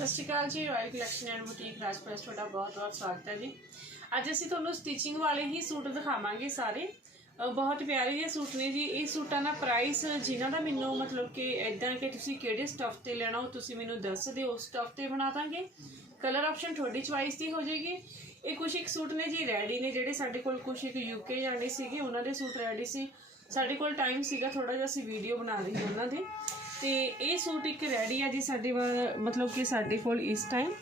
ਸਤਿ ਸ਼੍ਰੀ ਅਕਾਲ ਜੀ ਰਾਇਲ ਕਲੈਕਸ਼ਨ ਐਂਡ ਬੁਟੀਕ ਰਾਜਪ੍ਰੈਸ ਤੁਹਾਡਾ ਬਹੁਤ ਬਹੁਤ ਸਵਾਗਤ ਹੈ ਜੀ। ਅੱਜ ਅਸੀਂ ਤੁਹਾਨੂੰ ਸਟਿਚਿੰਗ ਵਾਲੇ ਹੀ ਸੂਟ ਦਿਖਾਵਾਂਗੇ ਸਾਰੇ। ਬਹੁਤ ਪਿਆਰੇ ਜਿਹੇ ਸੂਟ ਨੇ ਜੀ। ਇਹ ਸੂਟਾਂ ਦਾ ਪ੍ਰਾਈਸ ਜਿਨ੍ਹਾਂ ਦਾ ਮੈਨੂੰ ਮਤਲਬ ਕਿ ਇਦਾਂ ਕਿ ਤੁਸੀਂ ਕਿਹੜੇ ਸਟਫ ਤੇ ਲੈਣਾ ਉਹ ਤੁਸੀਂ ਮੈਨੂੰ ਦੱਸ ਦਿਓ। ਉਸ ਸਟਫ ਤੇ ਬਣਾ ਦਾਂਗੇ। ਕਲਰ ਆਪਸ਼ਨ ਤੁਹਾਡੀ ਚੁਆਇਸ ਦੀ ਹੋ ਜਾਏਗੀ। ਇਹ ਕੁਝ ਇੱਕ ਸੂਟ ਨੇ ਜੀ ਰੈਡੀ ਨੇ, ਜਿਹੜੇ ਸਾਡੇ ਕੋਲ ਕੁਝ ਇੱਕ ਯੂਕੇ ਜਾਣੇ ਸੀਗੇ, ਉਹਨਾਂ ਦੇ ਸੂਟ ਰੈਡੀ ਸੀ। ਸਾਡੇ ਕੋਲ ਟਾਈਮ ਸੀਗਾ ਥੋੜਾ ਜਿਹਾ ਅਸੀਂ ਵੀਡੀਓ ਬਣਾ ਰਹੀ ਹਾਂ ਉਹਨਾਂ ਦੇ। ਤੇ ਇਹ ਸੂਟ ਇੱਕ ਰੈਡੀ ਆ ਜੀ ਸਾਡੇ ਵੱਲ- ਮਤਲਬ ਕਿ ਸਾਡੇ ਕੋਲ ਇਸ ਟਾਈਮ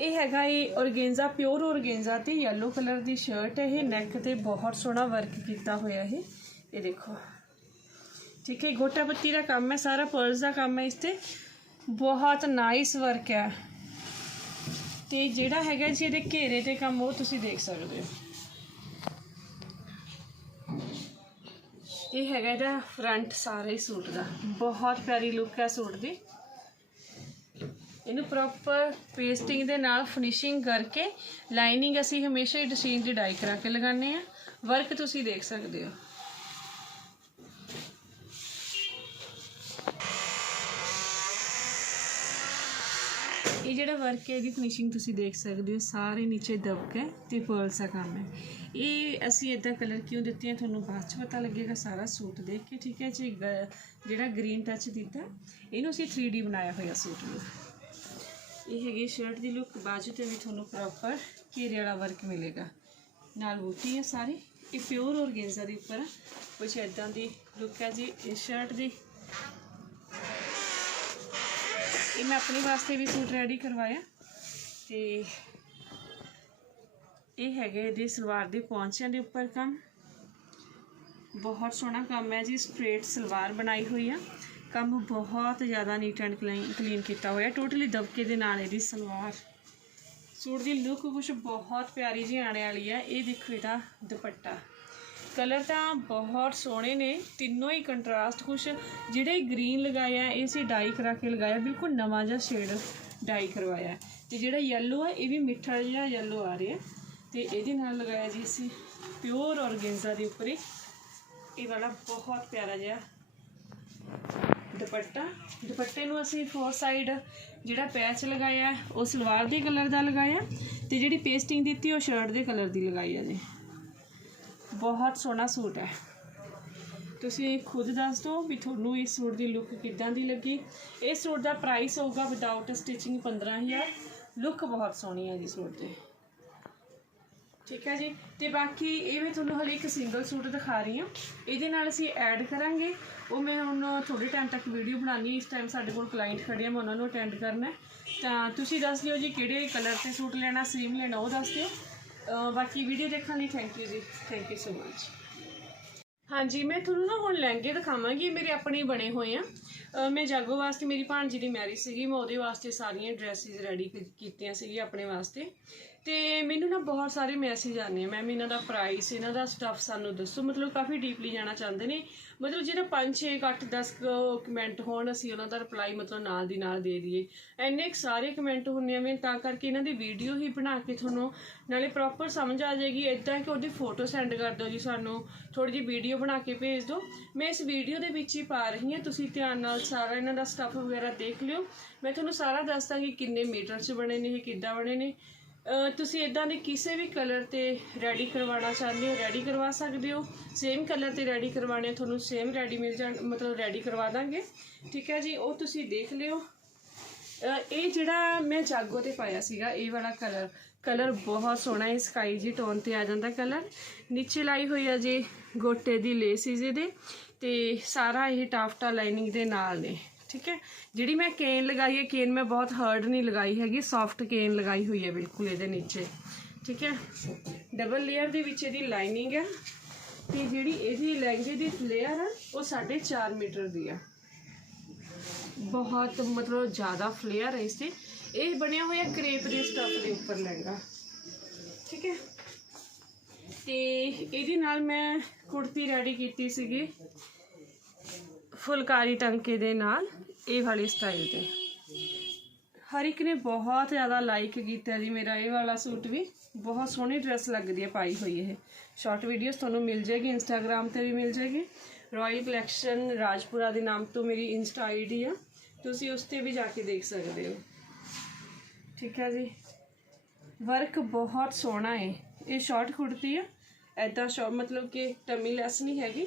ਇਹ ਹੈਗਾ ਇਹ ਔਰਗੇਂਜ਼ਾ ਪਿਓਰ ਔਰਗੇਂਜ਼ਾ ਤੇ ਯੈਲੋ ਕਲਰ ਦੀ ਸ਼ਰਟ ਹੈ ਇਹ। ਨੈਕ ਤੇ ਬਹੁਤ ਸੋਹਣਾ ਵਰਕ ਕੀਤਾ ਹੋਇਆ ਹੈ ਇਹ ਦੇਖੋ। ਠੀਕ ਹੈ ਗੋਟਾ ਪੱਤੀ ਦਾ ਕੰਮ ਹੈ, ਸਾਰਾ ਪਰਸ ਦਾ ਕੰਮ ਹੈ ਇਸ ਤੇ ਬਹੁਤ ਨਾਈਸ ਵਰਕ ਹੈ। ਤੇ ਜਿਹੜਾ ਹੈਗਾ ਜੀ ਇਹਦੇ ਘੇਰੇ ਤੇ ਕੰਮ, ਉਹ ਤੁਸੀਂ ਦੇਖ ਸਕਦੇ ਹੋ। ਇਹ ਹੈਗਾ ਇਹਦਾ ਫਰੰਟ ਸਾਰਾ ਹੀ ਸੂਟ ਦਾ। ਬਹੁਤ ਪਿਆਰੀ ਲੁੱਕ ਹੈ ਸੂਟ ਦੀ। ਇਹਨੂੰ ਪ੍ਰੋਪਰ ਪੇਸਟਿੰਗ ਦੇ ਨਾਲ ਫਿਨਿਸ਼ਿੰਗ ਕਰਕੇ ਲਾਈਨਿੰਗ ਅਸੀਂ ਹਮੇਸ਼ਾ ਹੀ ਡਿਜ਼ਾਈਨ ਦੀ ਡਾਈ ਕਰਾ ਕੇ ਲਗਾਉਂਦੇ ਆ ਵਰਕ ਤੁਸੀਂ ਦੇਖ ਸਕਦੇ ਹੋ। ਇਹ ਜਿਹੜਾ ਵਰਕ ਹੈ ਇਹਦੀ ਫਿਨਿਸ਼ਿੰਗ ਤੁਸੀਂ ਦੇਖ ਸਕਦੇ ਹੋ। ਸਾਰੇ ਨੀਚੇ ਦਬਕ ਹੈ ਤੇ ਪਰਲਸ ਦਾ ਕੰਮ ਹੈ। ਇਹ ਅਸੀਂ ਇਦਾਂ ਕਲਰ ਕਿਉਂ ਦਿੱਤੇ ਆ ਤੁਹਾਨੂੰ ਬਾਅਦ ਚ ਪਤਾ ਲੱਗੇਗਾ ਸਾਰਾ ਸੂਟ ਦੇਖ ਕੇ, ਠੀਕ ਹੈ? ਜੀ ਗ- ਜਿਹੜਾ ਗ੍ਰੀਨ ਟੱਚ ਦਿੱਤਾ, ਇਹਨੂੰ ਅਸੀਂ 3D ਬਣਾਇਆ ਹੋਇਆ ਸੂਟ ਨੂੰ। ਇਹ ਹੈਗੀ ਸ਼ਰਟ ਦੀ ਲੁੱਕ ਬਾਜੂ ਤੇ ਵੀ ਤੁਹਾਨੂੰ ਪ੍ਰੋਪਰ ਘੇਰੇ ਵਾਲਾ ਵਰਕ ਮਿਲੇਗਾ। ਨਾਲ ਬੂਟੀ ਹੈ ਸਾਰੀ, ਇਹ ਪਿਓਰ ਔਰਗੇਂਜ਼ਾ ਦੇ ਉੱਪਰ ਕੁਝ ਇਦਾਂ ਦੀ ਲੁੱਕ ਹੈ ਜੀ ਇਸ ਸ਼ਰਟ ਦੀ। ਇਹ ਮੈਂ ਆਪਣੇ ਵਾਸਤੇ ਵੀ ਸੂਟ ਰੈਡੀ ਕਰਵਾਇਆ। ਤੇ ਇਹ ਹੈਗੇ ਇਹਦੇ ਸਲਵਾਰ ਦੇ ਪੌਂਚਿਆਂ ਦੇ ਉੱਪਰ ਕੰਮ। ਬਹੁਤ ਸੋਹਣਾ ਕੰਮ ਹੈ ਜੀ ਸਟ੍ਰੇਟ ਸਲਵਾਰ ਬਣਾਈ ਹੋਈ ਆ। ਕੰਮ ਬਹੁਤ ਜ਼ਿਆਦਾ ਨੀਟ ਐਂਡ ਕਲੀਨ ਕੀਤਾ ਹੋਇਆ ਟੋਟਲੀ ਦਬਕੇ ਦੇ ਨਾਲ ਇਹਦੀ ਸਲਵਾਰ। ਸੂਟ ਦੀ ਲੁੱਕ ਕੁਝ ਬਹੁਤ ਪਿਆਰੀ ਜੀ ਆਣੇ ਵਾਲੀ ਆ। ਇਹ ਦੇਖੋ ਇਹਦਾ ਦੁਪੱਟਾ। ਕਲਰ ਤਾਂ ਬਹੁਤ ਸੋਹਣੇ ਨੇ, ਤਿੰਨੋਂ ਹੀ ਕੰਟਰਾਸਟ ਕੁਛ। ਜਿਹੜੇ ਗ੍ਰੀਨ ਲਗਾਇਆ, ਇਹ ਸੀ ਡਾਈ ਕਰਾ ਕੇ ਲਗਾਇਆ, ਬਿਲਕੁਲ ਨਵਾਂ ਜਿਹਾ ਸ਼ੇਡ ਡਾਈ ਕਰਵਾਇਆ। ਤੇ ਜਿਹੜਾ ਯੈਲੋ ਆ, ਇਹ ਵੀ ਮਿੱਠਾ ਜਿਹਾ ਯੈਲੋ ਆ ਰਿਹਾ। ਤੇ ਇਹਦੇ ਨਾਲ ਲਗਾਇਆ ਜੀ ਅਸੀਂ ਪਿਓਰ ਔਰਗੇਂਜ਼ਾ ਦੇ ਉੱਪਰ ਇਹ ਵਾਲਾ ਬਹੁਤ ਪਿਆਰਾ ਜਿਹਾ ਦੁਪੱਟਾ। ਦੁਪੱਟੇ ਨੂੰ ਅਸੀਂ ਫੋਰ ਸਾਈਡ ਜਿਹੜਾ ਪੈਚ ਲਗਾਇਆ, ਉਹ ਸਲਵਾਰ ਦੇ ਕਲਰ ਦਾ ਲਗਾਇਆ ਤੇ ਜਿਹੜੀ ਪੇਸਟਿੰਗ ਦਿੱਤੀ, ਉਹ ਸ਼ਰਟ ਦੇ ਕਲਰ ਦੀ ਲਗਾਈ ਹੈ ਜੀ। ਬਹੁਤ ਸੋਹਣਾ ਸੂਟ ਹੈ। ਤੁਸੀਂ ਖੁਦ ਦੱਸ ਦਿਓ ਵੀ ਤੁਹਾਨੂੰ ਇਸ ਸੂਟ ਦੀ ਲੁੱਕ ਕਿੱਦਾਂ ਦੀ ਲੱਗੀ। ਇਸ ਸੂਟ ਦਾ ਪ੍ਰਾਈਸ ਹੋਊਗਾ ਵਿਦਆਊਟ ਸਟਿਚਿੰਗ 15000 ਲੁੱਕ ਬਹੁਤ ਸੋਹਣੀ ਹੈ ਜੀ ਸੂਟ ਦੀ। ਠੀਕ ਹੈ ਜੀ? ਤੇ ਬਾਕੀ ਇਹ ਮੈਂ ਤੁਹਾਨੂੰ ਹਲੇ ਇੱਕ ਸਿੰਗਲ ਸੂਟ ਦਿਖਾ ਰਹੀ ਹਾਂ। ਇਹਦੇ ਨਾਲ ਅਸੀਂ ਐਡ ਕਰਾਂਗੇ। ਉਹ ਮੈਂ ਹੁਣ ਥੋੜੇ ਟਾਈਮ ਤੱਕ ਵੀਡੀਓ ਬਣਾਉਣੀ ਇਸ ਟਾਈਮ ਸਾਡੇ ਕੋਲ ਕਲਾਇੰਟ ਖੜੇ ਆ, ਮੈਂ ਉਹਨਾਂ ਨੂੰ ਅਟੈਂਡ ਕਰਨਾ ਤਾਂ ਤੁਸੀਂ ਦੱਸ ਦਿਓ ਜੀ ਕਿਹੜੇ ਕਲਰ ਤੇ ਸੂਟ ਲੈਣਾ ਸੇਮ ਲੈਣਾ, ਉਹ ਦੱਸ ਦਿਓ। ਬਾਕੀ ਵੀਡੀਓ ਦੇਖਣ ਲਈ ਥੈਂਕ ਯੂ ਜੀ। ਥੈਂਕ ਯੂ ਸੋ ਮਚ ਹਾਂਜੀ, ਮੈਂ ਤੁਹਾਨੂੰ ਨਾ ਹੁਣ ਲਹਿੰਗੇ ਦਿਖਾਵਾਂਗੀ। ਮੇਰੇ ਆਪਣੇ ਹੀ ਬਣੇ ਹੋਏ ਆ। ਮੈਂ ਜਾਗੋ ਵਾਸਤੇ, ਮੇਰੀ ਭਾਣਜੀ ਦੀ ਮੈਰਿਜ ਸੀਗੀ। ਮੈਂ ਉਹਦੇ ਵਾਸਤੇ ਸਾਰੀਆਂ ਡਰੈਸਿਸ ਰੈਡੀ ਕੀਤੀਆਂ ਸੀਗੀ ਆਪਣੇ ਵਾਸਤੇ। ਤੇ ਮੈਨੂੰ ਨਾ ਬਹੁਤ ਸਾਰੇ ਮੈਸੇਜ ਆਉਂਦੇ ਆ। ਮੈਮ ਇਹਨਾਂ ਦਾ ਪ੍ਰਾਈਸ ਇਹਨਾਂ ਦਾ ਸਟੱਫ ਸਾਨੂੰ ਦੱਸੋ। ਮਤਲਬ ਕਾਫੀ ਡੀਪਲੀ ਜਾਣਾ ਚਾਹੁੰਦੇ ਨੇ। ਮਤਲਬ ਜਿਹੜਾ 5 6 8 10 ਕਮੈਂਟ ਹੋਣ, ਅਸੀਂ ਉਹਨਾਂ ਦਾ ਰਿਪਲਾਈ ਮਤਲਬ ਨਾਲ ਦੀ ਨਾਲ ਦੇ ਦਈਏ। ਐਨੇ ਸਾਰੇ ਕਮੈਂਟ ਹੁੰਦੇ ਆ, ਮੈਂ ਤਾਂ ਕਰਕੇ ਇਹਨਾਂ ਦੀ ਵੀਡੀਓ ਹੀ ਬਣਾ ਕੇ ਤੁਹਾਨੂੰ ਨਾਲੇ ਪ੍ਰੋਪਰ ਸਮਝ ਆ ਜਾਏਗੀ। ਇਦਾਂ ਕਿ ਉਹਦੀ ਫੋਟੋ ਸੈਂਡ ਕਰ ਦਿਓ ਜੀ ਸਾਨੂੰ। ਥੋੜੀ ਜਿਹੀ ਵੀਡੀਓ ਬਣਾ ਕੇ ਭੇਜ ਦਿਓ। ਮੈਂ ਇਸ ਵੀਡੀਓ ਦੇ ਵਿੱਚ ਹੀ ਪਾ ਰਹੀ ਹਾਂ। ਤੁਸੀਂ ਧਿਆਨ ਨਾਲ ਸਾਰਾ ਇਹਨਾਂ ਦਾ ਸਟੱਫ ਵਗੈਰਾ ਦੇਖ ਲਿਓ। ਮੈਂ ਤੁਹਾਨੂੰ ਸਾਰਾ ਦੱਸ ਦਾਂਗੀ ਕਿੰਨੇ ਮੀਟਰ 'ਚ ਬਣੇ ਨੇ, ਇਹ ਕਿੱਦਾਂ ਬਣੇ ਨੇ। ਤੁਸੀਂ ਇਦਾਂ ਦੇ ਕਿਸੇ ਵੀ ਕਲਰ ਤੇ ਰੈਡੀ ਕਰਵਾਉਣਾ ਚਾਹੁੰਦੇ ਹੋ ਰੈਡੀ ਕਰਵਾ ਸਕਦੇ ਹੋ? ਸੇਮ ਕਲਰ ਤੇ ਰੈਡੀ ਕਰਵਾਣੇ ਤੁਹਾਨੂੰ ਸੇਮ ਰੈਡੀ ਮਿਲ ਜਾਣ, ਮਤਲਬ ਰੈਡੀ ਕਰਵਾ ਦਾਂਗੇ। ਠੀਕ ਹੈ ਜੀ, ਉਹ ਤੁਸੀਂ ਦੇਖ ਲਿਓ। ਇਹ ਜਿਹੜਾ ਮੈਂ ਜਾਗੋ ਤੇ ਪਾਇਆ ਸੀਗਾ, ਇਹ ਵਾਲਾ ਕਲਰ ਕਲਰ ਬਹੁਤ ਸੋਹਣਾ ਹੈ ਸਕਾਈ ਜੀ ਟੋਨ ਤੇ ਆ ਜਾਂਦਾ ਕਲਰ ਨੀਚੇ ਲਾਈ ਹੋਈ ਆ ਜੀ, ਗੋਟੇ ਦੀ ਲੇਸ ਇਹਦੇ, ਤੇ ਸਾਰਾ ਇਹ ਟਾਫਟਾ ਲਾਈਨਿੰਗ ਦੇ ਨਾਲ ਨੇ। ਠੀਕ ਹੈ? ਜਿਹੜੀ ਮੈਂ ਕੇਨ ਲਗਾਈ ਹੈ ਕੇਨ ਮੈਂ ਬਹੁਤ ਹਾਰਡ ਨਹੀਂ ਲਗਾਈ ਹੈਗੀ ਸੌਫਟ ਕੇਨ ਲਗਾਈ ਹੋਈ ਹੈ ਬਿਲਕੁਲ ਇਹਦੇ ਨੀਚੇ। ਠੀਕ ਹੈ? ਡਬਲ ਲੇਅਰ ਦੇ ਵਿੱਚ ਇਹਦੀ ਲਾਈਨਿੰਗ ਹੈ। ਤੇ ਜਿਹੜੀ ਇਹਦੀ ਲਹਿੰਗੇ ਦੀ ਲੇਅਰ ਹੈ ਉਹ 4.5 ਮੀਟਰ ਦੀ ਹੈ ਬਹੁਤ ਮਤਲਬ ਜ਼ਿਆਦਾ ਫਲੇਅਰ ਹੈ ਇਸ ਤੇ ਇਹ ਬਣਿਆ ਹੋਇਆ ਕ੍ਰੇਪ ਦੇ ਸਟੱਫ ਦੇ ਉੱਪਰ ਲਹਿੰਗਾ। ਠੀਕ ਹੈ? ਤੇ ਇਹਦੇ ਨਾਲ ਮੈਂ ਕੁੜਤੀ ਰੈਡੀ ਕੀਤੀ ਸੀਗੀ। ਫੁਲਕਾਰੀ ਟੰਕੇ ਦੇ ਨਾਲ ਇਹ ਵਾਲੀ ਸਟਾਈਲ ਤੇ ਹਰ ਇੱਕ ਨੇ ਬਹੁਤ ਜ਼ਿਆਦਾ ਲਾਈਕ ਕੀਤਾ ਜੀ ਮੇਰਾ ਇਹ ਵਾਲਾ ਸੂਟ ਵੀ ਬਹੁਤ ਸੋਹਣੀ ਡਰੈਸ ਲੱਗਦੀ ਹੈ ਪਾਈ ਹੋਈ ਇਹ ਸ਼ਾਰਟ ਵੀਡੀਓਜ਼ ਤੁਹਾਨੂੰ ਮਿਲ ਜਾਏਗੀ ਇੰਸਟਾਗ੍ਰam ਤੇ ਵੀ ਮਿਲ ਜਾਏਗੀ ਰਾਇਲ ਕਲੈਕਸ਼ਨ ਰਾਜਪੁਰਾ ਦੇ ਨਾਮ ਤੋਂ ਮੇਰੀ ਇੰਸਟਾ ਆਈਡੀ ਆ ਤੁਸੀਂ ਉਸ ਤੇ ਵੀ ਜਾ ਕੇ ਦੇਖ ਸਕਦੇ ਹੋ ਠੀਕ ਹੈ ਜੀ ਵਰਕ ਬਹੁਤ ਸੋਹਣਾ ਹੈ ਇਹ ਸ਼ਾਰਟ ਕੁੜਤੀ ਆ ਐਦਾਂ ਸ਼ੋ ਮਤਲਬ ਕਿ ਟਮੀ ਲੈਸ ਨਹੀਂ ਹੈਗੀ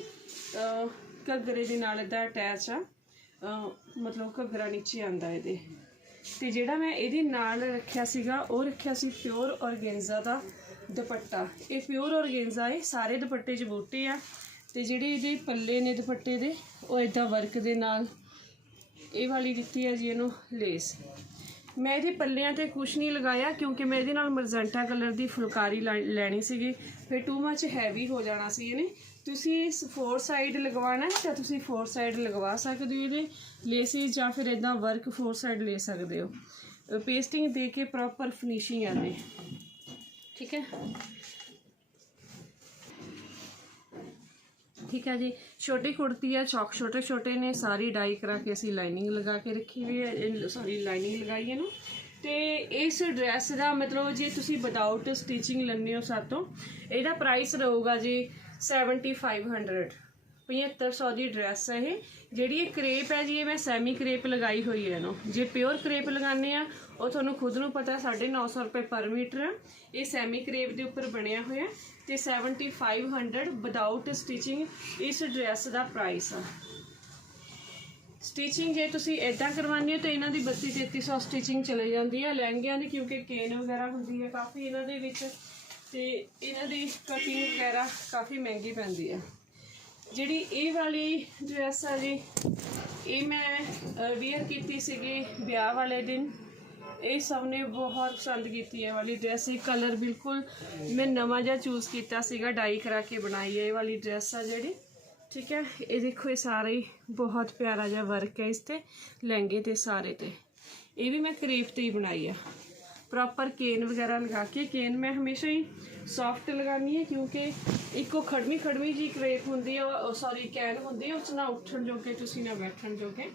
ਅਹ ਘੱਗਰੇ ਦੇ ਨਾਲ ਇਹਦਾ ਅਟੈਚ ਆ। ਮਤਲਬ ਘੱਗਰਾ ਨੀਚੇ ਆਂਦਾ ਇਹਦੇ। ਤੇ ਜਿਹੜਾ ਮੈਂ ਇਹਦੇ ਨਾਲ ਰੱਖਿਆ ਸੀਗਾ, ਉਹ ਰੱਖਿਆ ਸੀ ਪਿਓਰ ਔਰਗੈਂਜ਼ਾ ਦਾ ਦੁਪੱਟਾ। ਇਹ ਪਿਓਰ ਔਰਗੈਂਜ਼ਾ ਹੈ ਸਾਰੇ ਦੁਪੱਟੇ 'ਚ ਬੂਟੇ ਆ। ਤੇ ਜਿਹੜੇ ਇਹਦੇ ਪੱਲੇ ਨੇ ਦੁਪੱਟੇ ਦੇ, ਉਹ ਇਦਾਂ ਵਰਕ ਦੇ ਨਾਲ ਇਹ ਵਾਲੀ ਦਿੱਤੀ ਹੈ ਜੀ ਇਹਨੂੰ ਲੇਸ ਮੈਂ ਇਹਦੇ ਪੱਲਿਆਂ ਤੇ ਕੁਝ ਨਹੀਂ ਲਗਾਇਆ, ਕਿਉਂਕਿ ਮੈਂ ਇਹਦੇ ਨਾਲ ਮਰਜੈਂਟਾ ਕਲਰ ਦੀ ਫੁਲਕਾਰੀ ਲੈ- ਲੈਣੀ ਸੀਗੀ। ਫਿਰ ਟੂ ਮੱਚ ਹੈਵੀ ਹੋ ਜਾਣਾ ਸੀ ਇਹਨੇ। ਤੁਸੀਂ ਫੋਰ ਸਾਈਡ ਲਗਵਾਉਣਾ ਤਾਂ ਤੁਸੀਂ ਫੋਰ ਸਾਈਡ ਲਗਵਾ ਸਕਦੇ ਹੋ ਇਹਦੇ ਲੇਸਿਸ ਜਾਂ ਫਿਰ ਇਦਾਂ ਵਰਕ ਫੋਰ ਸਾਈਡ ਲੈ ਸਕਦੇ ਹੋ। ਪੇਸਟਿੰਗ ਦੇ ਕੇ ਪ੍ਰੋਪਰ ਫਿਨਿਸ਼ਿੰਗ ਆਵੇ ਠੀਕ ਹੈ? ਠੀਕ ਹੈ ਜੀ। ਛੋਟੀ ਕੁੜਤੀ ਆ, ਚੌਕ ਛੋਟੇ ਛੋਟੇ ਨੇ, ਸਾਰੀ ਡਾਈ ਕਰਾ ਕੇ ਅਸੀਂ ਲਾਈਨਿੰਗ ਲਗਾ ਕੇ ਰੱਖੀ ਹੋਈ ਹੈ ਸੌਰੀ ਲਾਈਨਿੰਗ ਲਗਾਈ ਹੈ ਨੂੰ ਤੇ ਇਸ ਡਰੈਸ ਦਾ ਮਤਲਬ ਜੇ ਤੁਸੀਂ ਵਿਦਆਊਟ ਸਟਿਚਿੰਗ ਲੈਂਦੇ ਹੋ ਸਾਤੋਂ, ਇਹਦਾ ਪ੍ਰਾਈਸ ਰਹੂਗਾ ਜੀ 7500 7500 ਦੀ ਡਰੈਸ ਹੈ ਇਹ। ਜਿਹੜੀ ਇਹ ਕਰੇਪ ਹੈ ਜੀ, ਇਹ ਮੈਂ ਸੈਮੀ ਕਰੇਪ ਲਗਾਈ ਹੋਈ ਹੈ ਇਹਨੂੰ। ਜੇ ਪਿਓਰ ਕਰੇਪ ਲਗਾਉਂਦੇ ਆ ਉਹ ਤੁਹਾਨੂੰ ਖੁਦ ਨੂੰ ਪਤਾ 950 ਰੁਪਏ ਪਰ ਮੀਟਰ ਇਹ ਸੈਮੀ ਕਰੇਪ ਦੇ ਉੱਪਰ ਬਣਿਆ ਹੋਇਆ ਤੇ 7500 ਵਿਦਆਊਟ ਸਟਿਚਿੰਗ ਇਸ ਡਰੈਸ ਦਾ ਪ੍ਰਾਈਸ ਆ। ਸਟਿਚਿੰਗ ਜੇ ਤੁਸੀਂ ਇਦਾਂ ਕਰਵਾਉਂਦੇ ਹੋ ਤਾਂ ਇਹਨਾਂ ਦੀ 32 3300 ਸਟਿਚਿੰਗ ਚਲੇ ਜਾਂਦੀ ਹੈ। ਲਹਿੰਗਿਆਂ ਦੀ ਕਿਉਂਕਿ ਕੇਨ ਵਗੈਰਾ ਹੁੰਦੀ ਹੈ, ਕਾਫੀ ਇਹਨਾਂ ਦੇ ਵਿੱਚ ਤੇ ਇਹਨਾਂ ਦੀ ਕਟਿੰਗ ਵਗੈਰਾ ਕਾਫੀ ਮਹਿੰਗੀ ਪੈਂਦੀ ਆ ਜਿਹੜੀ ਇਹ ਵਾਲੀ ਡਰੈਸ ਆ ਜੀ, ਇਹ ਮੈਂ ਵੇਅਰ ਕੀਤੀ ਸੀਗੀ ਵਿਆਹ ਵਾਲੇ ਦਿਨ। ਇਹ ਸਭ ਨੇ ਬਹੁਤ ਪਸੰਦ ਕੀਤੀ ਹੈ ਵਾਲੀ ਡਰੈਸ ਇਹ ਕਲਰ ਬਿਲਕੁਲ ਮੈਂ ਨਵਾਂ ਜਿਹਾ ਚੂਜ਼ ਕੀਤਾ ਸੀਗਾ ਡਾਈ ਕਰਾ ਕੇ ਬਣਾਈ ਹੈ ਇਹ ਵਾਲੀ ਡਰੈਸ ਆ ਜਿਹੜੀ। ਠੀਕ ਹੈ, ਇਹ ਦੇਖੋ ਇਹ ਸਾਰੇ ਹੀ ਬਹੁਤ ਪਿਆਰਾ ਜਿਹਾ ਵਰਕ ਹੈ ਇਸ ਤੇ, ਲਹਿੰਗੇ ਤੇ ਸਾਰੇ ਤੇ। ਇਹ ਵੀ ਮੈਂ ਕਰੀਫ ਤੇ ਹੀ ਬਣਾਈ ਆ। ਪ੍ਰੋਪਰ ਕੇਨ ਵਗੈਰਾ ਲਗਾ ਕੇ ਕੇਨ ਮੈਂ ਹਮੇਸ਼ਾ ਹੀ ਸੌਫਟ ਲਗਾਉਣੀ ਹੈ ਕਿਉਂਕਿ ਇੱਕੋ ਖੜਮੀ ਖੜਮੀ ਜੀ ਕਰੇਪ ਹੁੰਦੀ ਆ ਸੌਰੀ ਕੈਨ ਹੁੰਦੀ ਆ, ਉਸ ਨਾਲ ਉੱਠਣ ਜੋਗੇ ਤੁਸੀਂ ਨਾ ਬੈਠਣ ਜੋਗੇ।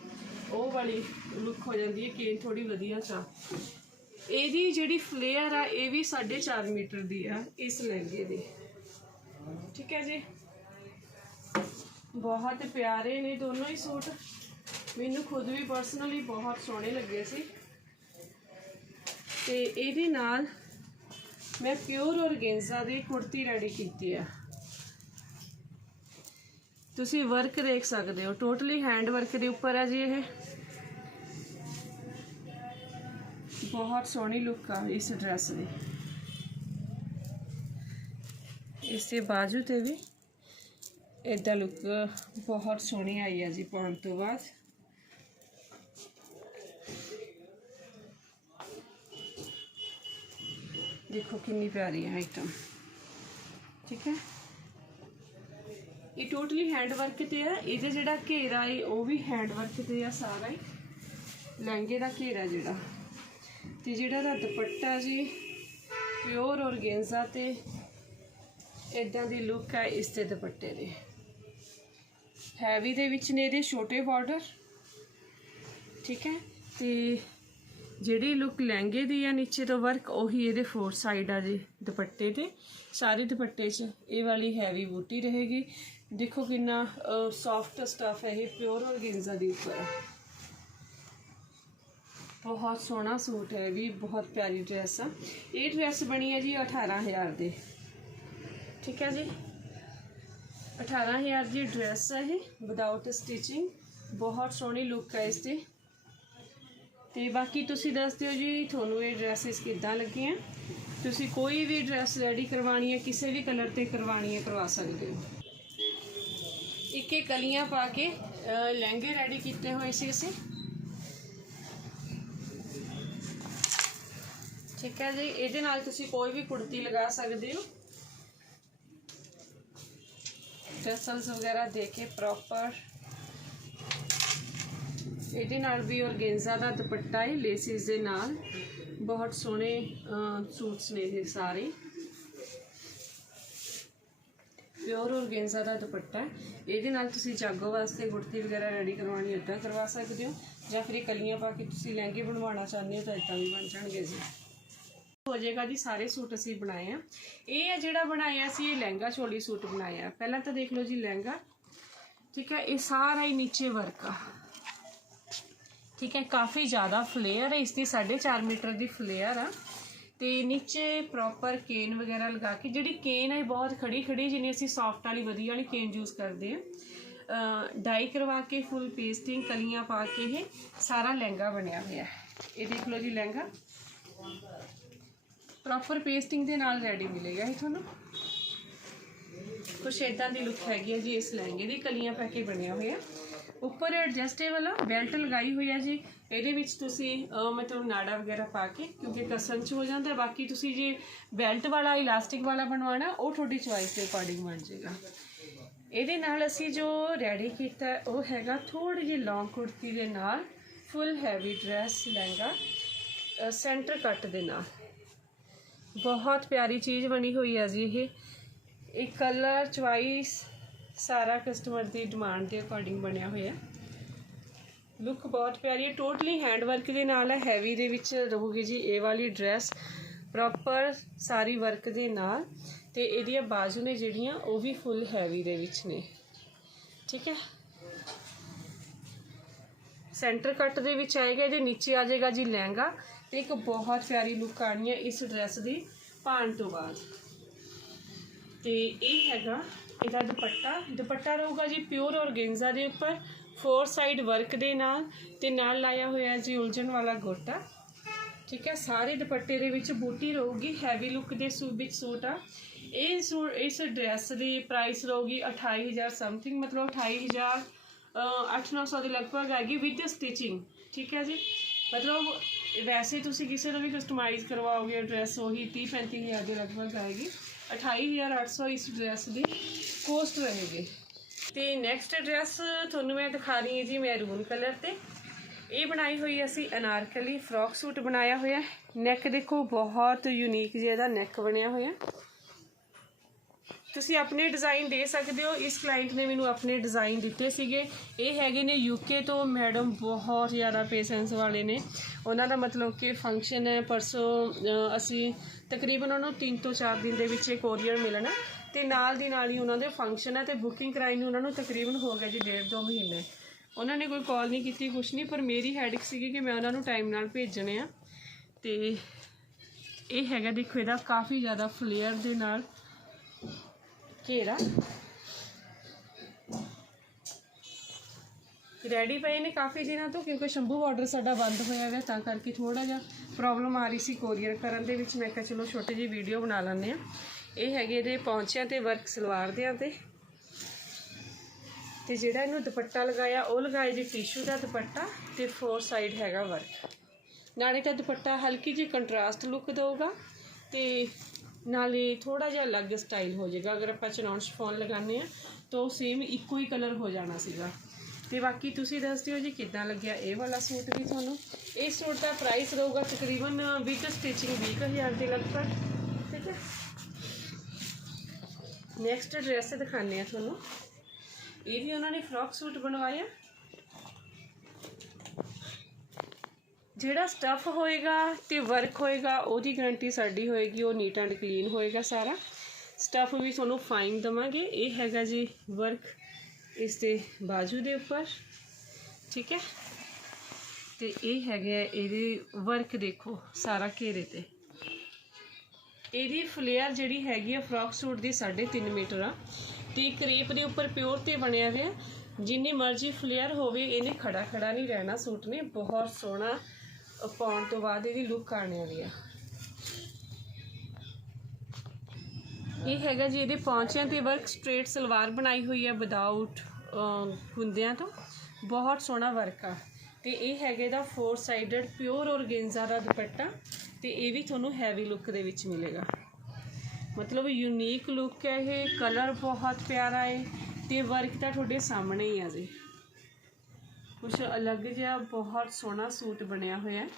ਉਹ ਵਾਲੀ ਲੁੱਕ ਹੋ ਜਾਂਦੀ ਹੈ ਕੇਨ ਥੋੜੀ ਵਧੀਆ ਚਾ ਇਹਦੀ ਜਿਹੜੀ ਫਲੇਅਰ ਆ, ਇਹ ਵੀ 4.5 ਮੀਟਰ ਦੀ ਆ, ਇਸ ਲਹਿੰਗੇ ਦੀ। ਠੀਕ ਹੈ ਜੀ? ਬਹੁਤ ਪਿਆਰੇ ਨੇ ਦੋਨੋਂ ਹੀ ਸੂਟ। ਮੈਨੂੰ ਖੁਦ ਵੀ ਪਰਸਨਲੀ ਬਹੁਤ ਸੋਹਣੇ ਲੱਗੇ ਸੀ। ਤੇ ਇਹਦੇ ਨਾਲ ਮੈਂ ਪਿਓਰ ਔਰਗੈਂਜ਼ਾ ਦੀ ਕੁੜਤੀ ਰੈਡੀ ਕੀਤੀ ਆ। ਤੁਸੀਂ ਵਰਕ ਦੇਖ ਸਕਦੇ ਹੋ। ਟੋਟਲੀ ਹੈਂਡ ਵਰਕ ਦੇ ਉੱਪਰ ਆ ਜੀ ਇਹ। ਬਹੁਤ ਸੋਹਣੀ ਲੁੱਕ ਆ ਇਸ ਡਰੈਸ ਦੀ। ਇਸ ਦੇ ਬਾਜੂ ਤੇ ਵੀ ਇਦਾਂ ਲੁੱਕ ਬਹੁਤ ਸੋਹਣੀ ਆਈ ਆ ਜੀ ਪਾਉਣ ਤੋਂ ਬਾਅਦ। ਦੇਖੋ ਕਿੰਨੀ ਪਿਆਰੀ ਹੈ ਆਈਟਮ ਠੀਕ ਹੈ? ਇਹ ਟੋਟਲੀ ਹੈਂਡ ਵਰਕ ਤੇ ਆ। ਇਹਦੇ ਜਿਹੜਾ ਘੇਰਾ ਹੈ ਉਹ ਵੀ ਹੈਂਡ ਵਰਕ ਤੇ ਆ ਸਾਰਾ ਹੀ ਲਹਿੰਗੇ ਦਾ ਘੇਰਾ ਜਿਹੜਾ। ਤੇ ਜਿਹੜਾ ਦਾ ਦੁਪੱਟਾ ਜੀ ਪਿਓਰ ਔਰਗੈਂਜ਼ਾ ਤੇ ਇਦਾਂ ਦੀ ਲੁੱਕ ਹੈ ਇਸ ਦੇ ਦੁਪੱਟੇ ਦੀ। ਹੈਵੀ ਦੇ ਵਿੱਚ ਨੇ ਇਹਦੇ ਛੋਟੇ ਬਾਰਡਰ ਠੀਕ ਹੈ? ਤੇ ਜਿਹੜੀ ਲੁੱਕ ਲਹਿੰਗੇ ਦੀ ਆ, ਨੀਚੇ ਤੋਂ ਵਰਕ ਉਹੀ ਇਹਦੇ ਫੋਰ ਸਾਈਡ ਆ ਜੀ, ਦੁਪੱਟੇ ਤੇ। ਸਾਰੇ ਦੁਪੱਟੇ 'ਚ ਇਹ ਵਾਲੀ ਹੈਵੀ ਬੂਟੀ ਰਹੇਗੀ। ਦੇਖੋ ਕਿੰਨਾ ਸੌਫਟ ਸਟਫ ਹੈ ਇਹ ਪਿਓਰ ਔਰਗੈਂਜ਼ਾ ਦੀ ਉੱਪਰ। ਬਹੁਤ ਸੋਹਣਾ ਸੂਟ ਹੈ ਇਹ ਵੀ, ਬਹੁਤ ਪਿਆਰੀ ਡਰੈਸ ਆ। ਇਹ ਡਰੈਸ ਬਣੀ ਹੈ ਜੀ 18000 ਦੇ। ਠੀਕ ਹੈ ਜੀ? 18000 ਦੀ ਡਰੈਸ ਹੈ ਇਹ ਵਿਦਆਊਟ ਸਟਿਚਿੰਗ ਬਹੁਤ ਸੋਹਣੀ ਲੁੱਕ ਹੈ ਇਸ ਦੀ। ਤੇ ਬਾਕੀ ਤੁਸੀਂ ਦੱਸ ਦਿਓ ਜੀ, ਤੁਹਾਨੂੰ ਇਹ ਡਰੈਸਸ ਕਿੱਦਾਂ ਲੱਗੀਆਂ? ਤੁਸੀਂ ਕੋਈ ਵੀ ਡਰੈਸ ਰੈਡੀ ਕਰਵਾਣੀ ਹੈ, ਕਿਸੇ ਵੀ ਕਲਰ ਤੇ ਕਰਵਾਣੀ ਹੈ, ਕਰਵਾ ਸਕਦੇ ਹੋ। ਇੱਕ ਇੱਕ ਕਲੀਆਂ ਪਾ ਕੇ ਲਹਿੰਗੇ ਰੈਡੀ ਕੀਤੇ ਹੋਏ ਸੀ ਅਸੀਂ। ਠੀਕ ਹੈ ਜੀ, ਇਹਦੇ ਨਾਲ ਤੁਸੀਂ ਕੋਈ ਵੀ ਕੁੜਤੀ ਲਗਾ ਸਕਦੇ ਹੋ। ਟਸਲਸ ਵਗੈਰਾ ਦੇ ਕੇ ਪ੍ਰੋਪਰ ਇਹਦੇ ਨਾਲ ਵੀ ਔਰਗੈਂਜ਼ਾ ਦਾ ਦੁਪੱਟਾ ਹੈ ਲੇਸਿਸ ਦੇ ਨਾਲ। ਬਹੁਤ ਸੋਹਣੇ ਸੂਟਸ ਨੇ ਇਹ ਸਾਰੇ। ਪਿਓਰ ਔਰਗੈਂਜ਼ਾ ਦਾ ਦੁਪੱਟਾ ਇਹਦੇ ਨਾਲ ਤੁਸੀਂ ਜਾਗੋ ਵਾਸਤੇ ਗੁੜਤੀ ਵਗੈਰਾ ਰੈਡੀ ਕਰਵਾਉਣੀ ਉੱਦਾਂ ਕਰਵਾ ਸਕਦੇ ਹੋ। ਜਾਂ ਫਿਰ ਇਹ ਕਲੀਆਂ ਪਾ ਕੇ ਤੁਸੀਂ ਲਹਿੰਗੇ ਬਣਵਾਉਣਾ ਚਾਹੁੰਦੇ ਹੋ ਤਾਂ ਇਦਾਂ ਵੀ ਬਣ ਜਾਣਗੇ ਜੀ। ਹੋ ਜਾਏਗਾ ਜੀ, ਸਾਰੇ ਸੂਟ ਅਸੀਂ ਬਣਾਏ ਆ। ਇਹ ਹੈ ਜਿਹੜਾ ਬਣਾਇਆ ਸੀ, ਇਹ ਲਹਿੰਗਾ ਚੋਲੀ ਸੂਟ ਬਣਾਇਆ। ਪਹਿਲਾਂ ਤਾਂ ਦੇਖ ਲਓ ਜੀ ਲਹਿੰਗਾ। ਠੀਕ ਹੈ, ਇਹ ਸਾਰਾ ਹੀ ਨੀਚੇ ਵਰਕ ਆ। ਠੀਕ ਹੈ, ਕਾਫੀ ਜ਼ਿਆਦਾ ਫਲੇਅਰ ਹੈ ਇਸ ਦੀ 4.5 ਮੀਟਰ ਦੀ ਫਲੇਅਰ ਆ। ਤੇ ਨੀਚੇ ਪ੍ਰੋਪਰ ਕੇਨ ਵਗੈਰਾ ਲਗਾ ਕੇ, ਜਿਹੜੀ ਕੇਨ ਹੈ ਬਹੁਤ ਖੜੀ ਖੜੀ ਜਿਹਨੇ ਅਸੀਂ ਸੌਫਟ ਵਾਲੀ, ਵਧੀਆ ਵਾਲੀ ਕੇਨ ਯੂਜ਼ ਕਰਦੇ ਆ ਡਾਈ ਕਰਵਾ ਕੇ ਫੁੱਲ ਪੇਸਟਿੰਗ ਕਲੀਆਂ ਪਾ ਕੇ ਇਹ ਸਾਰਾ ਲਹਿੰਗਾ ਬਣਿਆ ਹੋਇਆ ਹੈ। ਇਹ ਦੇਖ ਲਓ ਜੀ ਲਹਿੰਗਾ। ਪ੍ਰੋਪਰ ਪੇਸਟਿੰਗ ਦੇ ਨਾਲ ਰੈਡੀ ਮਿਲੇਗਾ ਇਹ ਤੁਹਾਨੂੰ। ਕੁਛ ਇਦਾਂ ਦੀ ਲੁੱਕ ਹੈਗੀ ਹੈ ਜੀ ਇਸ ਲਹਿੰਗੇ ਦੀ, ਕਲੀਆਂ ਪਾ ਕੇ ਬਣਿਆ ਹੋਇਆ। ਉੱਪਰ ਐਡਜਸਟੇਬਲ ਬੈਲਟ ਲਗਾਈ ਹੋਈ ਹੈ ਜੀ। ਇਹਦੇ ਵਿੱਚ ਤੁਸੀਂ ਮਤਲਬ ਨਾੜਾ ਵਗੈਰਾ ਪਾ ਕੇ, ਕਿਉਂਕਿ ਕਸਣ ਚ ਹੋ ਜਾਂਦਾ, ਬਾਕੀ ਤੁਸੀਂ ਜੇ ਬੈਲਟ ਵਾਲਾ ਇਲਾਸਟਿਕ ਵਾਲਾ ਬਣਵਾਉਣਾ, ਉਹ ਤੁਹਾਡੀ ਚੁਆਇਸ ਦੇ ਅਕੋਰਡਿੰਗ ਬਣ ਜਾਏਗਾ। ਇਹਦੇ ਨਾਲ ਅਸੀਂ ਜੋ ਰੈਡੀ ਕੀਤਾ, ਉਹ ਹੈਗਾ ਥੋੜੀ ਜਿਹੀ ਲੌਂਗ ਕੁੜਤੀ ਦੇ ਨਾਲ full heavy dress lehenga centre cut ਦੇ ਨਾਲ। ਬਹੁਤ ਪਿਆਰੀ ਚੀਜ਼ ਬਣੀ ਹੋਈ ਹੈ ਜੀ ਇਹ। ਇਹ ਕਲਰ ਚੁਆਇਸ ਸਾਰਾ ਕਸਟਮਰ ਦੀ ਡਿਮਾਂਡ ਦੇ ਅਕੋਰਡਿੰਗ ਬਣਿਆ ਹੋਇਆ ਲੁੱਕ ਬਹੁਤ ਪਿਆਰੀ ਹੈ। ਟੋਟਲੀ ਹੈਂਡ ਵਰਕ ਦੇ ਨਾਲ ਹੈ। ਹੈਵੀ ਦੇ ਵਿੱਚ ਰਹੂਗੀ ਜੀ ਇਹ ਵਾਲੀ ਡਰੈਸ ਪ੍ਰੋਪਰ ਸਾਰੀ ਵਰਕ ਦੇ ਨਾਲ। ਤੇ ਇਹਦੀਆਂ ਬਾਜੂ ਨੇ ਜਿਹੜੀਆਂ, ਉਹ ਵੀ ਫੁੱਲ ਹੈਵੀ ਦੇ ਵਿੱਚ ਨੇ। ਠੀਕ ਹੈ? ਸੈਂਟਰ ਕੱਟ ਦੇ ਵਿੱਚ ਆਏਗਾ, ਇਹਦੇ ਨੀਚੇ ਆ ਜਾਏਗਾ ਜੀ ਲਹਿੰਗਾ। ਤੇ ਇੱਕ ਬਹੁਤ ਪਿਆਰੀ ਲੁੱਕ ਆਣੀ ਹੈ ਇਸ ਡਰੈਸ ਦੀ, ਪਾਉਣ ਤੋਂ ਬਾਅਦ। ਤੇ ਇਹ ਹੈਗਾ ਇਹਦਾ ਦੁਪੱਟਾ। ਦੁਪੱਟਾ ਰਹੂਗਾ ਜੀ ਪਿਓਰ ਔਰਗੇਂਜ਼ਾ ਦੇ ਉੱਪਰ ਫੋਰ ਸਾਈਡ ਵਰਕ ਦੇ ਨਾਲ ਤੇ ਨਾਲ ਲਾਇਆ ਹੋਇਆ ਜੀ ਉਲਝਣ ਵਾਲਾ ਗੋਟਾ। ਠੀਕ ਹੈ, ਸਾਰੇ ਦੁਪੱਟੇ ਦੇ ਵਿੱਚ ਬੂਟੀ ਰਹੂਗੀ ਹੈਵੀ ਲੁੱਕ ਦੇ ਸੂਟ ਵਿੱਚ ਸੂਟ ਆ। ਇਹ ਸੂ, ਇਸ ਡਰੈਸ ਦੀ ਪ੍ਰਾਈਸ ਰਹੂਗੀ 28000 ਸਮਥਿੰਗ ਮਤਲਬ 28000 8-900 ਦੇ ਲਗਭਗ ਆਏਗੀ ਵਿਦ ਸਟਿਚਿੰਗ ਠੀਕ ਹੈ ਜੀ? ਮਤਲਬ ਵੈਸੇ ਤੁਸੀਂ ਕਿਸੇ ਨੂੰ ਵੀ ਕਸਟਮਾਈਜ਼ ਕਰਵਾਓਗੇ ਡਰੈਸ ਉਹੀ 30-35000 ਦੇ ਲਗਭਗ ਆਏਗੀ। 28800 ਇਸ ਡਰੈਸ ਦੀ। ਕੋਸਟ ਰਹੇਗੀ। ਤੇ ਨੈਕਸਟ ਡਰੈਸ ਤੁਹਾਨੂੰ ਮੈਂ ਦਿਖਾ ਰਹੀ ਹਾਂ ਜੀ ਮੈਰੂਨ ਕਲਰ ਤੇ। ਇਹ ਬਣਾਈ ਹੋਈ ਅਸੀਂ ਅਨਾਰਕਲੀ ਫਰੋਕ ਸੂਟ ਬਣਾਇਆ ਹੋਇਆ ਨੈਕ ਦੇਖੋ, ਬਹੁਤ ਯੂਨੀਕ ਜਿਹਾ ਇਹਦਾ ਨੈਕ ਬਣਿਆ ਹੋਇਆ ਤੁਸੀਂ ਆਪਣੇ ਡਿਜ਼ਾਈਨ ਦੇ ਸਕਦੇ ਹੋ। ਇਸ ਕਲਾਇੰਟ ਨੇ ਮੈਨੂੰ ਆਪਣੇ ਡਿਜ਼ਾਈਨ ਦਿੱਤੇ ਸੀਗੇ। ਇਹ ਹੈਗੇ ਨੇ ਯੂਕੇ ਤੋਂ ਮੈਡਮ ਬਹੁਤ ਜ਼ਿਆਦਾ ਪੇਸ਼ੈਂਸ ਵਾਲੇ ਨੇ। ਉਹਨਾਂ ਦਾ ਮਤਲਬ ਕਿ ਫੰਕਸ਼ਨ ਹੈ, ਪਰਸੋਂ ਅਸੀਂ ਤਕਰੀਬਨ ਉਹਨਾਂ ਨੂੰ 3 ਤੋਂ 4 ਦਿਨ ਦੇ ਵਿੱਚ ਇਹ ਕੋਰੀਅਰ ਮਿਲਣਾ ਤੇ ਨਾਲ ਦੀ ਨਾਲ ਹੀ ਉਹਨਾਂ ਦੇ ਫੰਕਸ਼ਨ ਹੈ ਤੇ ਬੁਕਿੰਗ ਕਰਾਈ ਨੂੰ ਉਹਨਾਂ ਨੂੰ ਤਕਰੀਬਨ ਹੋ ਗਿਆ ਜੀ ਡੇਢ ਦੋ ਮਹੀਨੇ। ਉਹਨਾਂ ਨੇ ਕੋਈ ਕਾਲ ਨਹੀਂ ਕੀਤੀ, ਕੁਛ ਨਹੀਂ, ਪਰ ਮੇਰੀ ਹੈਡਿਕ ਸੀਗੀ ਕਿ ਮੈਂ ਉਹਨਾਂ ਨੂੰ ਟਾਈਮ ਨਾਲ ਭੇਜਣੇ ਆ। ਤੇ ਇਹ ਹੈਗਾ, ਦੇਖੋ ਇਹਦਾ ਕਾਫੀ ਜ਼ਿਆਦਾ ਫਲੇਅਰ ਦੇ ਨਾਲ ਘੇਰਾ। ਰੈਡੀ ਪਏ ਨੇ ਕਾਫੀ ਦਿਨਾਂ ਤੋਂ ਕਿਉਂਕਿ ਸ਼ੰਭੂ ਬਾਰਡਰ ਸਾਡਾ ਬੰਦ ਹੋਇਆ ਹੋਇਆ, ਤਾਂ ਕਰਕੇ ਥੋੜਾ ਜਿਹਾ ਪ੍ਰੋਬਲਮ ਆ ਰਹੀ ਸੀ ਕੋਰੀਅਰ ਕਰਨ ਦੇ ਵਿੱਚ। ਮੈਂ ਕਿਹਾ ਚਲੋ ਛੋਟੀ ਜਿਹੀ ਵੀਡੀਓ ਬਣਾ ਲੈਂਦੇ ਆ ਇਹ ਹੈਗੇ ਇਹਦੇ ਪੌਂਚਿਆਂ ਤੇ ਵਰਕ ਸਲਵਾਰ ਦੇ ਆ ਤੇ। ਤੇ ਜਿਹੜਾ ਇਹਨੂੰ ਦੁਪੱਟਾ ਲਗਾਇਆ, ਉਹ ਲਗਾਇਆ ਜੀ ਟਿਸ਼ੂ ਦਾ ਦੁਪੱਟਾ ਤੇ ਫੋਰ ਸਾਈਡ ਹੈਗਾ ਵਰਕ ਨਾਲੇ ਤਾਂ ਦੁਪੱਟਾ ਹਲਕੀ ਜਿਹੀ ਕੰਟਰਾਸਟ ਲੁੱਕ ਦਊਗਾ ਤੇ ਨਾਲੇ ਥੋੜਾ ਜਿਹਾ ਅਲੱਗ ਸਟਾਈਲ ਹੋ ਜਾਏਗਾ। ਅਗਰ ਆਪਾਂ ਚਨੌਨ ਸ਼ਿਫੋਨ ਲਗਾਉਂਦੇ ਆ ਤਾਂ ਉਹ ਸੇਮ ਇੱਕੋ ਹੀ ਕਲਰ ਹੋ ਜਾਣਾ ਸੀਗਾ। ਤੇ ਬਾਕੀ ਤੁਸੀਂ ਦੱਸ ਦਿਓ ਜੀ ਕਿੱਦਾਂ ਲੱਗਿਆ ਇਹ ਵਾਲਾ ਸੂਟ ਵੀ ਤੁਹਾਨੂੰ। ਇਹ ਸੂਟ ਦਾ ਪ੍ਰਾਈਸ ਰਹੂਗਾ ਤਕਰੀਬਨ ਵਿਦ ਸਟਿਚਿੰਗ 20000 ਦੇ ਲਗਭਗ, ਠੀਕ ਹੈ। ਨੈਕਸਟ ਡਰੈਸ ਦਿਖਾਉਂਦੇ ਆ ਤੁਹਾਨੂੰ। ਇਹ ਵੀ ਉਹਨਾਂ ਨੇ ਫਰੋਕ ਸੂਟ ਬਣਵਾਇਆ। ਜਿਹੜਾ ਸਟੱਫ ਹੋਏਗਾ ਤੇ ਵਰਕ ਹੋਏਗਾ, ਉਹਦੀ ਗਾਰੰਟੀ ਸਾਡੀ ਹੋਏਗੀ, ਉਹ ਨੀਟ ਐਂਡ ਕਲੀਨ ਹੋਏਗਾ ਸਾਰਾ। ਸਟੱਫ ਵੀ ਤੁਹਾਨੂੰ ਫਾਈਨ ਦਵਾਂਗੇ। ਇਹ ਹੈਗਾ ਜੀ ਵਰਕ ਇਸ ਦੇ ਬਾਜੂ ਦੇ ਉੱਪਰ, ਠੀਕ ਹੈ? ਤੇ ਇਹ ਹੈਗਾ ਇਹਦੇ ਵਰਕ ਦੇਖੋ, ਸਾਰਾ ਘੇਰੇ ਤੇ। ਇਹਦੀ ਫਲੇਅਰ ਜਿਹੜੀ ਹੈਗੀ ਆ ਫਰੋਕ ਸੂਟ ਦੀ 3.5 ਮੀਟਰ ਆ। ਤੇ ਕਰੇਪ ਦੇ ਉੱਪਰ ਪਿਓਰ ਤੇ ਬਣਿਆ ਹੋਇਆ। ਜਿੰਨੀ ਮਰਜ਼ੀ ਫਲੇਅਰ ਹੋਵੇ, ਇਹਨੇ ਖੜਾ ਖੜਾ ਨਹੀਂ ਰਹਿਣਾ ਸੂਟ ਨੇ। ਬਹੁਤ ਸੋਹਣਾ, ਪਾਉਣ ਤੋਂ ਬਾਅਦ ਇਹਦੀ ਲੁੱਕ ਆਣੇ ਵਾਲੀ ਆ। ਇਹ ਹੈਗਾ ਜੀ, ਇਹਦੇ ਪੌਂਚਿਆਂ ਤੇ ਵਰਕ ਸਟ੍ਰੇਟ ਸਲਵਾਰ ਬਣਾਈ ਹੋਈ ਹੈ ਵਿਦਆਊਟ ਹੁੰਦਿਆਂ ਤੋਂ। ਬਹੁਤ ਸੋਹਣਾ ਵਰਕ ਆ। ਤੇ ਇਹ ਹੈਗੇ ਦਾ ਫੋਰ ਸਾਈਡਡ ਪਿਓਰ ਔਰਗੇਂਜ਼ਾ ਦਾ ਦੁਪੱਟਾ, ਤੇ ਇਹ ਵੀ ਤੁਹਾਨੂੰ ਹੈਵੀ ਲੁੱਕ ਦੇ ਵਿੱਚ ਮਿਲੇਗਾ। ਮਤਲਬ ਯੂਨੀਕ ਲੁੱਕ ਹੈ ਇਹ ਕਲਰ ਬਹੁਤ ਪਿਆਰਾ ਹੈ ਤੇ ਵਰਕ ਤਾਂ ਤੁਹਾਡੇ ਸਾਹਮਣੇ ਹੀ ਆ ਜੀ। ਕੁਛ ਅਲੱਗ ਜਿਹਾ ਬਹੁਤ ਸੋਹਣਾ ਸੂਟ ਬਣਿਆ ਹੋਇਆ। ਹੈ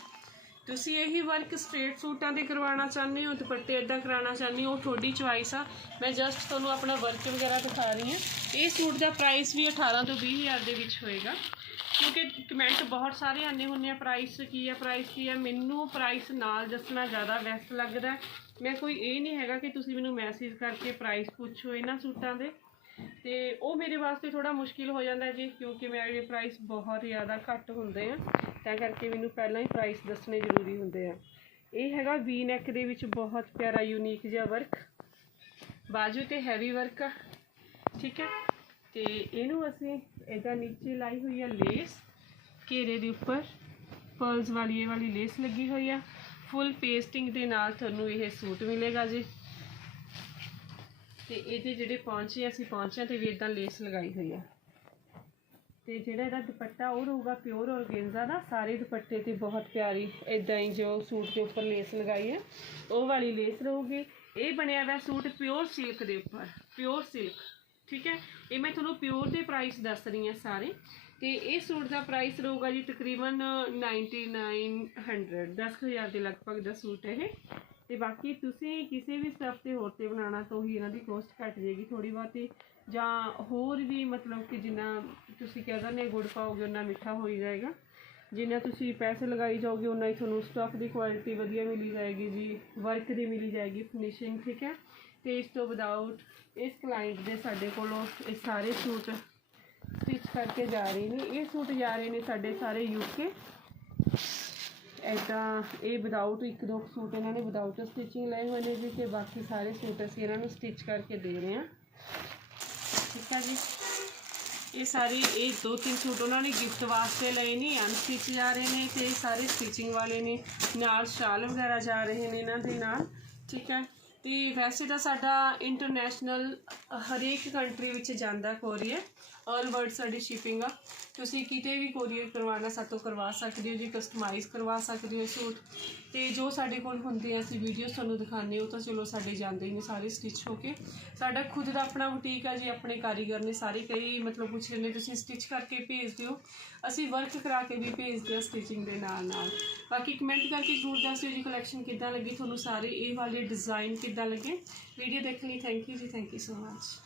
ਤੁਸੀਂ ਇਹੀ ਵਰਕ ਸਟ੍ਰੇਟ ਸੂਟਾਂ ਤੇ ਕਰਵਾਉਣਾ ਚਾਹੁੰਦੇ ਹੋ, ਦੁਪੱਟੇ ਇਦਾਂ ਕਰਾਉਣਾ ਚਾਹੁੰਦੇ ਹੋ, ਉਹ ਤੁਹਾਡੀ ਚੁਆਇਸ ਆ। ਮੈਂ ਜਸਟ ਤੁਹਾਨੂੰ ਆਪਣਾ ਵਰਕ ਵਗੈਰਾ ਦਿਖਾ ਰਹੀ ਹਾਂ। ਇਹ ਸੂਟ ਦਾ ਪ੍ਰਾਈਸ ਵੀ 18 ਤੋਂ 20 ਹਜ਼ਾਰ ਦੇ ਵਿੱਚ ਹੋਏਗਾ। ਕਿਉਂਕਿ ਕਮੈਂਟ ਬਹੁਤ ਸਾਰੇ ਆਉਂਦੇ ਹੁੰਦੇ ਆ ਪ੍ਰਾਈਸ ਕੀ ਹੈ ਪ੍ਰਾਈਸ ਕੀ ਹੈ ਮੈਨੂੰ ਪ੍ਰਾਈਸ ਨਾਲ ਦੱਸਣਾ ਜ਼ਿਆਦਾ ਬੈਸਟ ਲੱਗਦਾ। ਮੈਂ ਕੋਈ ਇਹ ਨਹੀਂ ਹੈਗਾ ਕਿ ਤੁਸੀਂ ਮੈਨੂੰ ਮੈਸੇਜ ਕਰਕੇ ਪ੍ਰਾਈਸ ਪੁੱਛੋ ਇਹਨਾਂ ਸੂਟਾਂ ਦੇ। ਤੇ ਉਹ ਮੇਰੇ ਵਾਸਤੇ ਥੋੜਾ ਮੁਸ਼ਕਿਲ ਹੋ ਜਾਂਦਾ ਜੀ, ਕਿਉਂਕਿ ਮੇਰੇ ਪ੍ਰਾਈਸ ਬਹੁਤ ਜ਼ਿਆਦਾ ਘੱਟ ਹੁੰਦੇ ਆ। ਤਾਂ ਕਰਕੇ ਮੈਨੂੰ ਪਹਿਲਾਂ ਹੀ ਪ੍ਰਾਈਸ ਦੱਸਣੇ ਜ਼ਰੂਰੀ ਹੁੰਦੇ ਆ। ਇਹ ਹੈਗਾ ਵੀ ਨੈਕ ਦੇ ਵਿੱਚ ਬਹੁਤ ਪਿਆਰਾ ਯੂਨੀਕ ਜਿਹਾ ਵਰਕ ਬਾਜੂ ਤੇ ਹੈਵੀ ਵਰਕ ਆ, ਠੀਕ ਹੈ? ਤੇ ਇਹਨੂੰ ਅਸੀਂ ਇਹਦਾ ਨੀਚੇ ਲਾਈ ਹੋਈ ਆ ਲੇਸ ਘੇਰੇ ਦੇ ਉੱਪਰ ਪਰਲਸ ਵਾਲੀ ਇਹ ਵਾਲੀ ਲੇਸ ਲੱਗੀ ਹੋਈ ਆ। ਫੁੱਲ ਪੇਸਟਿੰਗ ਦੇ ਨਾਲ ਤੁਹਾਨੂੰ ਇਹ ਸੂਟ ਮਿਲੇਗਾ ਜੀ। ਤੇ ਇਹਦੇ ਜਿਹੜੇ ਪੌਂਚੇ ਅਸੀਂ ਪੌਂਚਿਆਂ ਤੇ ਵੀ ਇਦਾਂ ਲੇਸ ਲਗਾਈ ਹੋਈ ਆ। ਤੇ ਜਿਹੜਾ ਇਹਦਾ ਦੁਪੱਟਾ, ਉਹ ਰਹੂਗਾ ਪਿਓਰ ਔਰਗੇਂਜ਼ਾ ਦਾ। ਸਾਰੇ ਦੁਪੱਟੇ ਤੇ ਬਹੁਤ ਪਿਆਰੀ ਇਦਾਂ ਹੀ ਜੋ ਸੂਟ ਦੇ ਉੱਪਰ ਲੇਸ ਲਗਾਈ ਹੈ ਉਹ ਵਾਲੀ ਲੇਸ ਰਹੂਗੀ। ਇਹ ਬਣਿਆ ਹੋਇਆ ਸੂਟ ਪਿਓਰ ਸਿਲਕ ਦੇ ਉੱਪਰ ਪਿਓਰ ਸਿਲਕ ਠੀਕ ਹੈ? ਇਹ ਮੈਂ ਤੁਹਾਨੂੰ ਪਿਓਰ ਦੇ ਪ੍ਰਾਈਸ ਦੱਸ ਰਹੀ ਹਾਂ ਸਾਰੇ। ਤੇ ਇਹ ਸੂਟ ਦਾ ਪ੍ਰਾਈਸ ਰਹੂਗਾ ਜੀ ਤਕਰੀਬਨ 9900 10000 ਦੇ ਲਗਭਗ ਦਾ ਸੂਟ ਹੈ ਇਹ। ਤੇ ਬਾਕੀ ਤੁਸੀਂ ਕਿਸੇ ਵੀ ਸਟਫ ਤੇ ਹੋਰ ਤੇ ਬਣਾਉਣਾ ਤਾਂ ਹੀ ਇਹਨਾਂ ਦੀ ਕੋਸਟ ਘਟ ਜਾਏਗੀ ਥੋੜੀ ਬਹੁਤੀ। ਜਾਂ ਹੋਰ ਵੀ ਮਤਲਬ ਕਿ ਜਿੰਨਾ ਤੁਸੀਂ ਕਹਿ ਦਿੰਦੇ ਗੁੜ ਪਾਓਗੇ ਉਹਨਾਂ ਮਿੱਠਾ ਹੋ ਹੀ ਜਾਏਗਾ। ਜਿੰਨਾ ਤੁਸੀਂ ਪੈਸੇ ਲਗਾਈ ਜਾਓਗੇ ਉਨਾ ਹੀ ਤੁਹਾਨੂੰ ਸਟਫ ਦੀ ਕੁਆਲਿਟੀ ਵਧੀਆ ਮਿਲੀ ਜਾਏਗੀ ਜੀ ਵਰਕ ਦੀ ਮਿਲੀ ਜਾਏਗੀ ਫਿਨਿਸ਼ਿੰਗ ਠੀਕ ਹੈ? ਤੇ ਇਸ ਤੋਂ ਵਿਦਆਊਟ ਇਸ ਕਲਾਇੰਟ ਦੇ ਸਾਡੇ ਕੋਲੋਂ ਇਹ ਸਾਰੇ ਸੂਟ ਸਟਿਚ ਕਰਕੇ ਜਾ ਰਹੇ ਨੇ। ਇਹ ਸੂਟ ਜਾ ਰਹੇ ਨੇ ਸਾਡੇ ਸਾਰੇ ਯੂਕੇ ਐਦਾਂ ਇਹ ਵਿਦਆਊਟ ਇੱਕ ਦੋ ਸੂਟ ਇਹਨਾਂ ਨੇ ਵਿਦਆਊਟ ਸਟਿਚਿੰਗ ਲਏ ਹੋਏ ਨੇ ਜੀ ਤੇ ਬਾਕੀ ਸਾਰੇ ਸੂਟ ਅਸੀਂ ਇਹਨਾਂ ਨੂੰ ਸਟਿਚ ਕਰਕੇ ਦੇ ਰਹੇ ਹਾਂ। ਠੀਕ ਹੈ ਜੀ। ਇਹ ਸਾਰੇ, ਇਹ ਦੋ ਤਿੰਨ ਸੂਟ ਉਹਨਾਂ ਨੇ ਗਿਫਟ ਵਾਸਤੇ ਲਏ ਨੇ ਅਨਸਟਿਚ ਜਾ ਰਹੇ ਨੇ ਤੇ ਇਹ ਸਾਰੇ ਸਟਿਚਿੰਗ ਵਾਲੇ ਨੇ। ਨਾਲ ਸ਼ਾਲ ਵਗੈਰਾ ਜਾ ਰਹੇ ਨੇ ਇਹਨਾਂ ਦੇ ਨਾਲ। ਠੀਕ ਹੈ ਤੇ ਵੈਸੇ ਤਾਂ ਸਾਡਾ ਇੰਟਰਨੈਸ਼ਨਲ ਹਰੇਕ ਕੰਟਰੀ ਵਿੱਚ ਜਾਂਦਾ ਕੋਰੀਅਰ ਆਲ ਵਰਡ ਸਾਡੀ ਸ਼ਿਪਿੰਗ ਆ। ਤੁਸੀਂ ਕਿਤੇ ਵੀ ਕੋਰੀਅਰ ਕਰਵਾਉਣਾ, ਸਾਤੋਂ ਕਰਵਾ ਸਕਦੇ ਹੋ ਜੀ ਕਸਟਮਾਈਜ਼ ਕਰਵਾ ਸਕਦੇ ਹੋ ਸੂਟ। ਤੇ ਜੋ ਸਾਡੇ ਕੋਲ ਹੁੰਦੇ ਆ, ਅਸੀਂ ਵੀਡੀਓਸ ਤੁਹਾਨੂੰ ਦਿਖਾਉਂਦੇ ਉਹ ਤਾਂ ਚਲੋ ਸਾਡੇ ਜਾਂਦੇ ਹੀ ਨੇ, ਸਾਰੇ ਸਟਿਚ ਹੋ ਕੇ। ਸਾਡਾ ਖੁਦ ਦਾ ਆਪਣਾ ਬੁਟੀਕ ਆ ਜੀ, ਆਪਣੇ ਕਾਰੀਗਰ ਨੇ ਸਾਰੇ ਕਈ ਮਤਲਬ ਪੁੱਛ ਰਹੇ ਨੇ ਤੁਸੀਂ ਸਟਿਚ ਕਰਕੇ ਭੇਜ ਦਿਓ ਅਸੀਂ ਵਰਕ ਕਰਾ ਕੇ ਵੀ ਭੇਜਦੇ ਆ ਸਟਿਚਿੰਗ ਦੇ ਨਾਲ ਨਾਲ। ਬਾਕੀ ਕਮੈਂਟ ਕਰਕੇ ਜ਼ਰੂਰ ਦੱਸਿਓ ਜੀ ਕਲੈਕਸ਼ਨ ਕਿੱਦਾਂ ਲੱਗੀ? ਤੁਹਾਨੂੰ ਸਾਰੇ ਇਹ ਵਾਲੇ ਡਿਜ਼ਾਈਨ ਕਿੱਦਾਂ ਲੱਗੇ? ਵੀਡੀਓ ਦੇਖਣ ਲਈ ਥੈਂਕ ਯੂ ਜੀ ਥੈਂਕ ਯੂ ਸੋ ਮਚ